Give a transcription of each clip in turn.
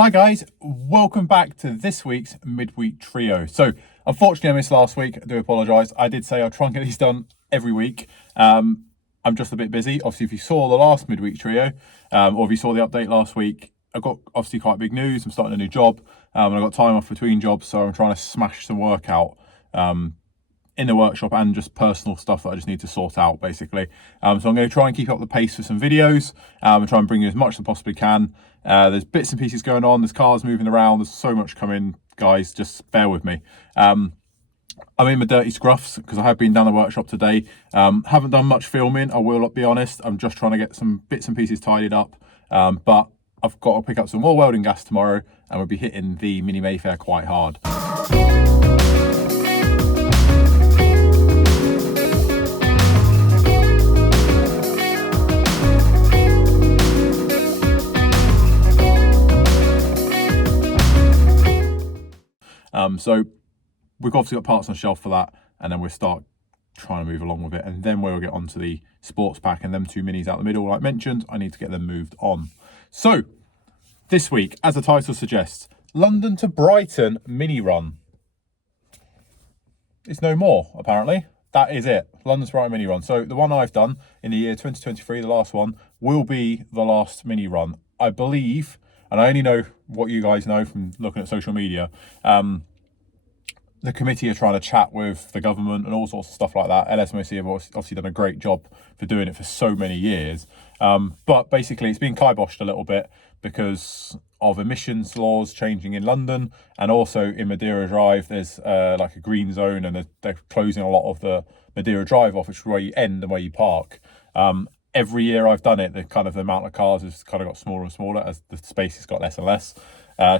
Hi guys, welcome back to this week's midweek trio. So unfortunately I missed last week, I do apologise. I did say I'll try and get these done every week. I'm just a bit busy. Obviously if you saw the last midweek trio, or if you saw the update last week, I've got obviously quite big news. I'm starting a new job and I've got time off between jobs, so I'm trying to smash some work out in the workshop and just personal stuff that I just need to sort out basically. So I'm going to try and keep up the pace with some videos and try and bring you as much as I possibly can. There's bits and pieces going on, there's cars moving around, there's so much coming, guys, just bear with me. I'm in my dirty scruffs because I have been down the workshop today. Haven't done much filming, I will be honest. I'm just trying to get some bits and pieces tidied up, but I've got to pick up some more welding gas tomorrow and we'll be hitting the Mini Mayfair quite hard. So we've obviously got parts on the shelf for that, and then we'll start trying to move along with it, and then we'll get onto the sports pack and them two minis out the middle. Like mentioned, I need to get them moved on. So this week, as the title suggests, London to Brighton Mini Run. It's no more, apparently. That is it, London to Brighton Mini Run. So the one I've done in the year 2023, the last one, will be the last mini run, I believe. And I only know what you guys know from looking at social media. The committee are trying to chat with the government and all sorts of stuff like that. LSMOC have obviously done a great job for doing it for so many years. But basically it's been kiboshed a little bit because of emissions laws changing in London, and also in Madeira Drive there's like a green zone, and they're closing a lot of the Madeira Drive off, which is where you end and where you park. Every year I've done it, the amount of cars has kind of got smaller and smaller as the space has got less and less.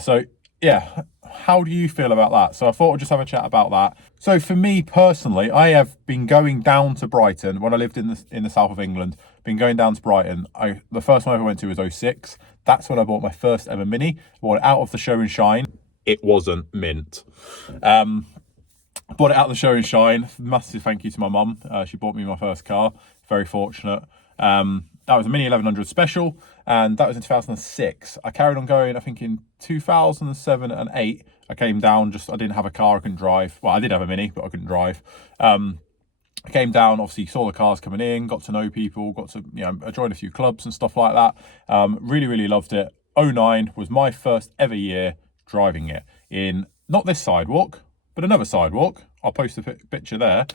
So yeah, how do you feel about that? So I thought I'd just have a chat about that. So for me personally, I have been going down to Brighton when I lived in the south of England. Been going down to Brighton. The first one I ever went to was 06. That's when I bought my first ever Mini. I bought it out of the show and shine. It wasn't mint. Bought it out of the show and shine. Massive thank you to my mum. She bought me my first car. Very fortunate. That was a Mini 1100 Special, and that was in 2006. I carried on going, I think in 2007 and 8, I came down, I didn't have a car, I couldn't drive. Well, I did have a Mini, but I couldn't drive. I came down, obviously saw the cars coming in, got to know people, I joined a few clubs and stuff like that. Really, really loved it. 09 was my first ever year driving it in, not this sidewalk, but another sidewalk. I'll post a picture there.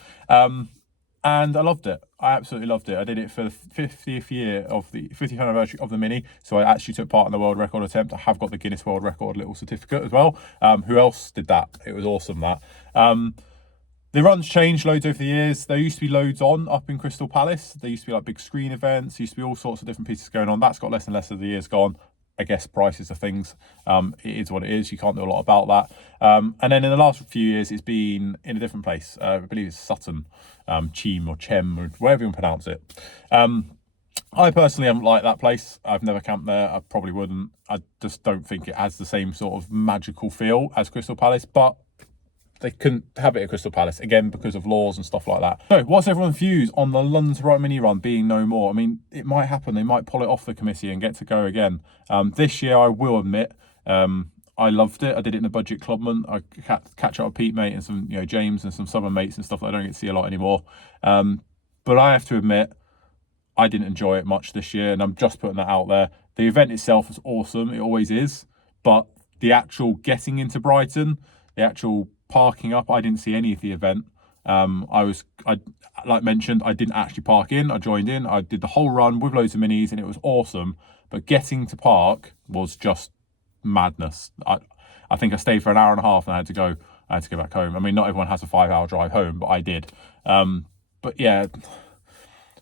And I loved it. I absolutely loved it. I did it for the 50th anniversary of the Mini. So I actually took part in the world record attempt. I have got the Guinness World Record little certificate as well. Who else did that? It was awesome, that. The runs changed loads over the years. There used to be loads on up in Crystal Palace. There used to be like big screen events. There used to be all sorts of different pieces going on. That's got less and less as the years gone. I guess prices of things, it is what it is. You can't do a lot about that. And then in the last few years, it's been in a different place. I believe it's Sutton, Cheam or Chem, or wherever you pronounce it. I personally haven't liked that place. I've never camped there. I probably wouldn't. I just don't think it has the same sort of magical feel as Crystal Palace, but they couldn't have it at Crystal Palace, again, because of laws and stuff like that. So what's everyone's views on the London to Brighton Mini Run being no more? I mean, it might happen. They might pull it off the committee and get to go again. This year, I will admit, I loved it. I did it in a budget clubman. I catch up with Pete, mate, and some, James and some summer mates and stuff that I don't get to see a lot anymore. But I have to admit, I didn't enjoy it much this year, and I'm just putting that out there. The event itself was awesome. It always is. But the actual getting into Brighton, the actual parking up, I didn't see any of the event. I like mentioned, I didn't actually park in. I joined in. I did the whole run with loads of minis, and it was awesome. But getting to park was just madness. I think I stayed for an hour and a half, and I had to go back home. I mean, not everyone has a 5-hour drive home, but I did. But yeah,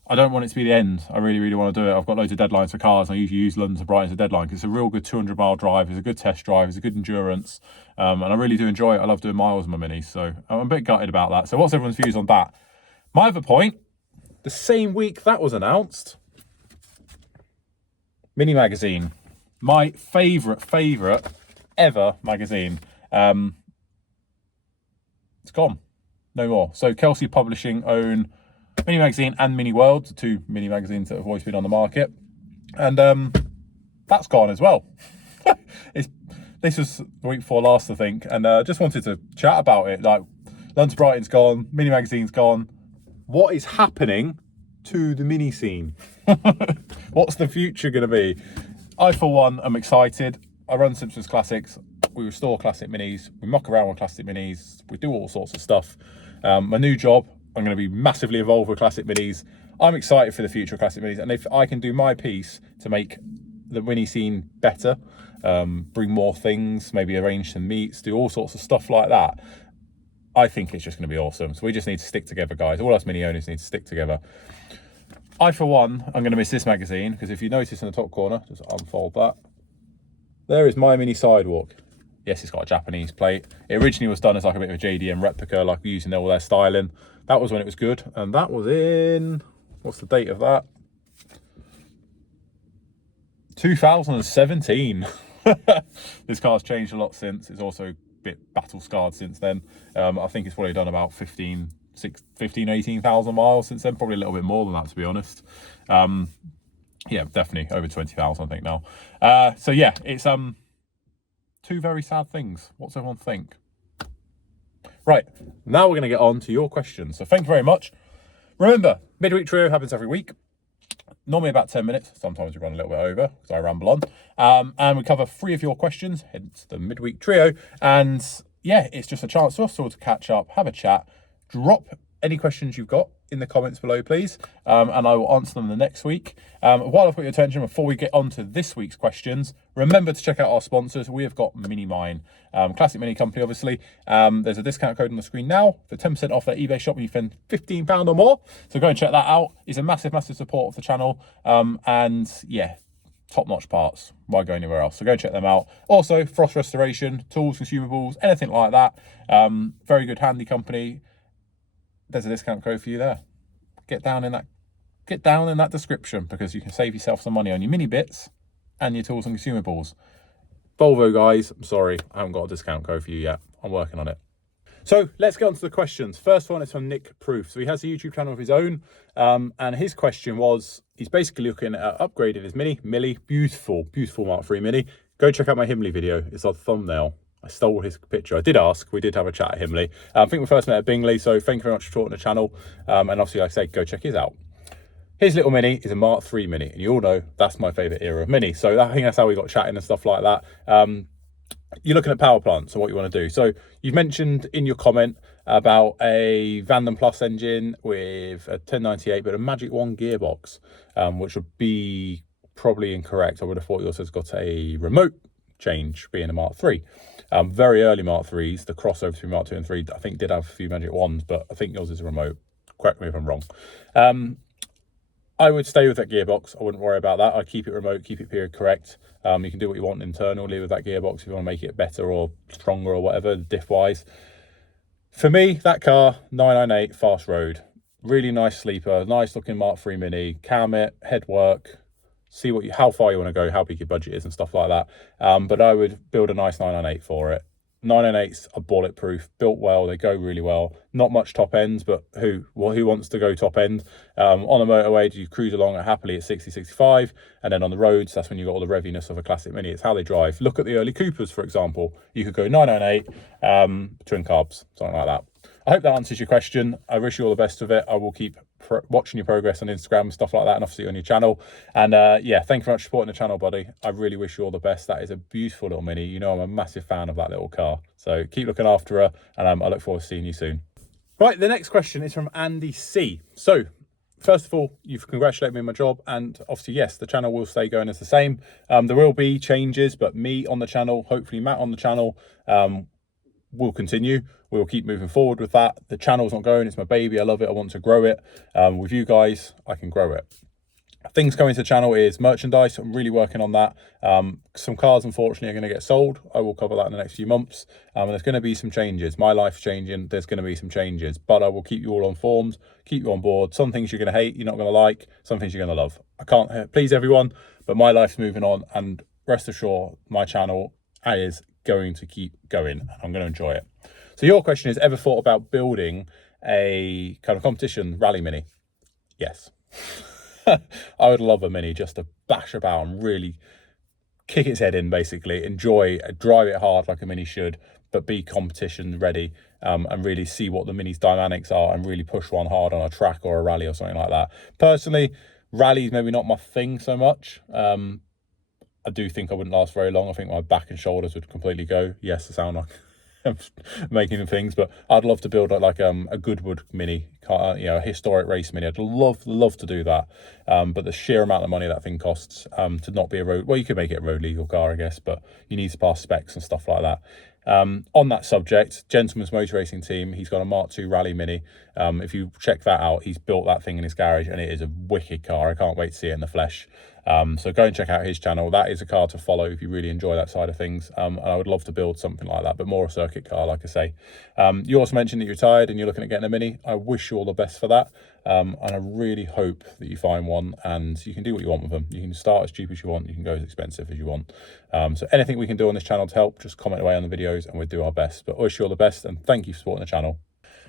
I don't want it to be the end. I really, really want to do it. I've got loads of deadlines for cars. I usually use London to Brighton as a deadline because it's a real good 200-mile drive. It's a good test drive. It's a good endurance. And I really do enjoy it. I love doing miles in my Minis. So I'm a bit gutted about that. So what's everyone's views on that? My other point, the same week that was announced, Mini Magazine. My favourite ever magazine. It's gone. No more. So Kelsey Publishing own Mini Magazine and Mini World, the two mini magazines that have always been on the market, and that's gone as well. this was the week before last, I think, and just wanted to chat about it. Like, London Brighton's gone, Mini Magazine's gone. What is happening to the mini scene? What's the future going to be? I, for one, am excited. I run Simpsons Classics. We restore classic minis. We muck around with classic minis. We do all sorts of stuff. My new job, I'm going to be massively involved with classic minis. I'm excited for the future of classic minis. And if I can do my piece to make the mini scene better, bring more things, maybe arrange some meets, do all sorts of stuff like that, I think it's just going to be awesome. So we just need to stick together, guys. All us mini owners need to stick together. I, for one, I'm going to miss this magazine, because if you notice in the top corner, just unfold that, there is my mini sidewalk. Yes, it's got a Japanese plate. It originally was done as like a bit of a JDM replica, like using all their styling. That was when it was good, and that was in, what's the date of that? 2017. This car's changed a lot since. It's also a bit battle scarred since then. I think it's probably done about 18,000 miles since then, probably a little bit more than that, to be honest. Yeah, definitely over 20,000, I think now. So yeah, it's two very sad things. What's everyone think? Right, now we're going to get on to your questions. So thank you very much. Remember, Midweek Trio happens every week. Normally about 10 minutes. Sometimes we run a little bit over because I ramble on. And we cover 3 of your questions, hence the Midweek Trio. And yeah, it's just a chance for us all to catch up, have a chat, drop any questions you've got in the comments below, please. And I will answer them the next week. While I've got your attention, before we get on to this week's questions, remember to check out our sponsors. We have got Minimine, classic mini company, obviously. There's a discount code on the screen now for 10% off their eBay shop when you spend £15 or more. So go and check that out. It's a massive, massive support of the channel. And yeah, top-notch parts. Why go anywhere else? So go and check them out. Also, Frost Restoration, tools, consumables, anything like that. Very good, handy company. There's a discount code for you there. Get down in that description, because you can save yourself some money on your mini bits and your tools and consumables. Volvo guys, I'm sorry, I haven't got a discount code for you yet. I'm working on it. So let's get on to the questions. First one is from Nick Proof. So he has a YouTube channel of his own, and his question was, he's basically looking at upgrading his Millie, beautiful Mark III Mini. Go check out my Himley video. It's our thumbnail. I stole his picture. I did ask. We did have a chat at Himley. I think we first met at Bingley, so thank you very much for supporting the channel. And obviously, like I say, go check his out. His little Mini is a Mark III Mini, and you all know that's my favourite era of Mini. So I think that's how we got chatting and stuff like that. You're looking at power plants and what you want to do. So you've mentioned in your comment about a Vanden Plus engine with a 1098, but a Magic 1 gearbox, which would be probably incorrect. I would have thought yours has got a remote change, being a Mark III. Very early Mark IIIs, the crossover between Mark II and 3, I think did have a few Magic 1s, but I think yours is a remote. Correct me if I'm wrong. I would stay with that gearbox. I wouldn't worry about that. I'd keep it remote, keep it period correct. You can do what you want internally with that gearbox if you want to make it better or stronger or whatever, diff-wise. For me, that car, 998 fast road. Really nice sleeper, nice looking Mark III Mini, cam it, head work. See how far you want to go, how big your budget is and stuff like that. But I would build a nice 998 for it. 998s are bulletproof, built well, they go really well. Not much top ends, but who wants to go top end? On a motorway, you cruise along happily at 60, 65, and then on the roads, that's when you've got all the reviness of a classic Mini. It's how they drive. Look at the early Coopers, for example. You could go 998, twin carbs, something like that. I hope that answers your question. I wish you all the best with it. I will keep watching your progress on Instagram and stuff like that, and obviously on your channel. And yeah, thank you very much for supporting the channel, buddy. I really wish you all the best. That is a beautiful little Mini. You know I'm a massive fan of that little car. So keep looking after her, and I look forward to seeing you soon. Right, the next question is from Andy C. So first of all, you've congratulated me on my job, and obviously, yes, the channel will stay going as the same. There will be changes, but me on the channel, hopefully Matt on the channel, will continue. We'll keep moving forward with that. The channel's not going. It's my baby. I love it. I want to grow it. With you guys, I can grow it. Things coming to the channel is merchandise. I'm really working on that. Some cars, unfortunately, are going to get sold. I will cover that in the next few months. And there's going to be some changes. My life's changing. There's going to be some changes. But I will keep you all informed, keep you on board. Some things you're going to hate, you're not going to like. Some things you're going to love. I can't please everyone, but my life's moving on. And rest assured, my channel is going to keep going. I'm going to enjoy it. So your question is, ever thought about building a kind of competition rally Mini? Yes. I would love a Mini just to bash about and really kick its head in, basically. Enjoy, drive it hard like a Mini should, but be competition ready, and really see what the Mini's dynamics are and really push one hard on a track or a rally or something like that. Personally, rally's maybe not my thing so much. I do think I wouldn't last very long. I think my back and shoulders would completely go. Yes, I sound like I'm making things, but I'd love to build like a Goodwood Mini, a historic race Mini. I'd love to do that. But the sheer amount of money that thing costs, to not be a road, well, you could make it a road legal car, I guess, but you need to pass specs and stuff like that. On that subject, Gentleman's Motor Racing Team, he's got a Mark II Rally Mini. If you check that out, he's built that thing in his garage and it is a wicked car. I can't wait to see it in the flesh. So go and check out his channel. That is a car to follow if you really enjoy that side of things. And I would love to build something like that, but more a circuit car, like I say. You also mentioned that you're retired and you're looking at getting a Mini. I wish you all the best for that. And I really hope that you find one and you can do what you want with them. You can start as cheap as you want. You can go as expensive as you want. So anything we can do on this channel to help, just comment away on the videos and we'll do our best. But I wish you all the best and thank you for supporting the channel.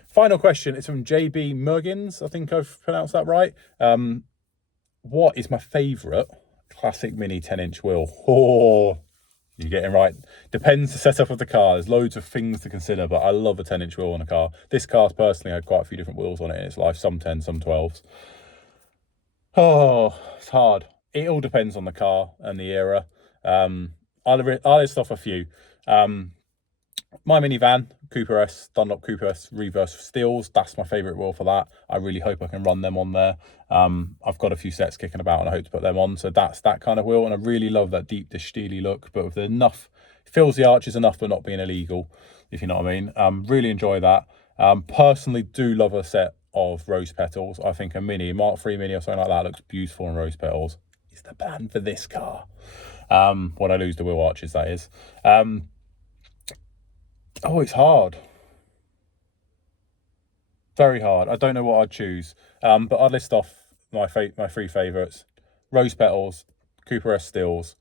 Final question is from JB Mergins. I think I've pronounced that right. What is my favourite classic Mini 10-inch wheel? Oh, you're getting right. Depends the setup of the car. There's loads of things to consider, but I love a 10-inch wheel on a car. This car's personally had quite a few different wheels on it in its life, some 10s, some 12s. Oh, it's hard. It all depends on the car and the era. I'll list off a few. My minivan, Cooper S, Dunlop Cooper S reverse steels. That's my favourite wheel for that. I really hope I can run them on there. I've got a few sets kicking about and I hope to put them on. So that's that kind of wheel. And I really love that deep dish steely look, but with enough, fills the arches enough, but not being illegal, if you know what I mean. Really enjoy that. Personally do love a set of rose petals. I think a Mini, Mark III Mini or something like that looks beautiful on rose petals. It's the plan for this car. When I lose the wheel arches, that is. Oh, it's hard. Very hard. I don't know what I'd choose. But I'd list off my three favourites. Rose petals, Cooper S steels.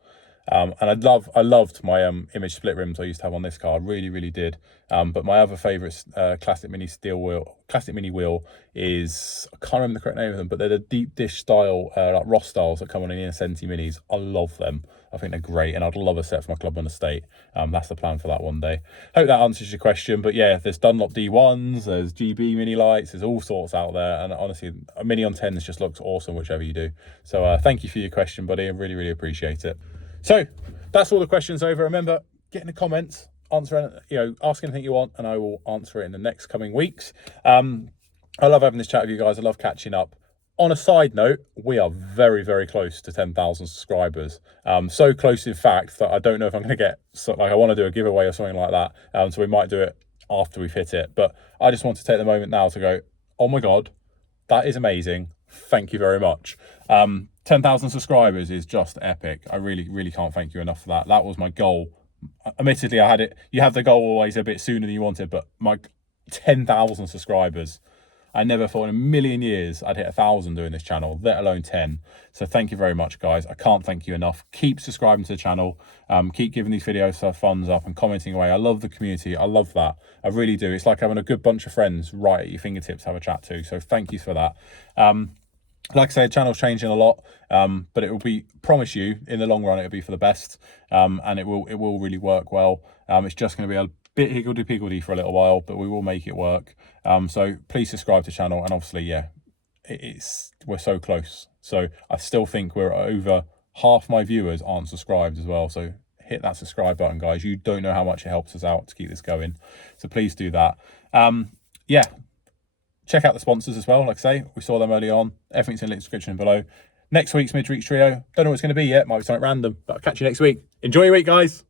And I loved my image split rims I used to have on this car. Really did. But my other favourite classic mini wheel is, I can't remember the correct name of them, but they're the deep dish style, like Ross styles that come on in the Incenti Minis. I love them. I think they're great, and I'd love a set for my Clubman estate. That's the plan for that one day. Hope that answers your question. But yeah, there's Dunlop D1s, there's GB Mini lights, there's all sorts out there. And honestly, a Mini on 10s just looks awesome, whichever you do. So thank you for your question, buddy. I really appreciate it. So that's all the questions over. Remember, get in the comments, answer, ask anything you want, and I will answer it in the next coming weeks. I love having this chat with you guys. I love catching up. On a side note, we are very close to 10,000 subscribers. So close, in fact, that I don't know if I'm going to get, I want to do a giveaway or something like that. So we might do it after we've hit it. But I just want to take the moment now to go, oh my God, that is amazing. Thank you very much. 10,000 subscribers is just epic. I really can't thank you enough for that. That was my goal. Admittedly, I had it. You have the goal always a bit sooner than you wanted, but my 10,000 subscribers. I never thought in a million years I'd hit 1,000 doing this channel, let alone 10. So thank you very much, guys. I can't thank you enough. Keep subscribing to the channel. Keep giving these videos a thumbs up and commenting away. I love the community. I love that. I really do. It's like having a good bunch of friends right at your fingertips to have a chat to. So thank you for that. Like I said, the channel's changing a lot, but it will be, promise you, in the long run, it'll be for the best, and it will really work well. It's just going to be a bit higgledy-piggledy for a little while, but we will make it work. So please subscribe to the channel, and obviously, yeah, we're so close. So I still think we're over half my viewers aren't subscribed as well. So hit that subscribe button, guys. You don't know how much it helps us out to keep this going. So please do that. Yeah. Check out the sponsors as well. Like I say, we saw them early on. Everything's in the description below. Next week's Midweek trio. Don't know what it's going to be yet. Might be something random, but I'll catch you next week. Enjoy your week, guys.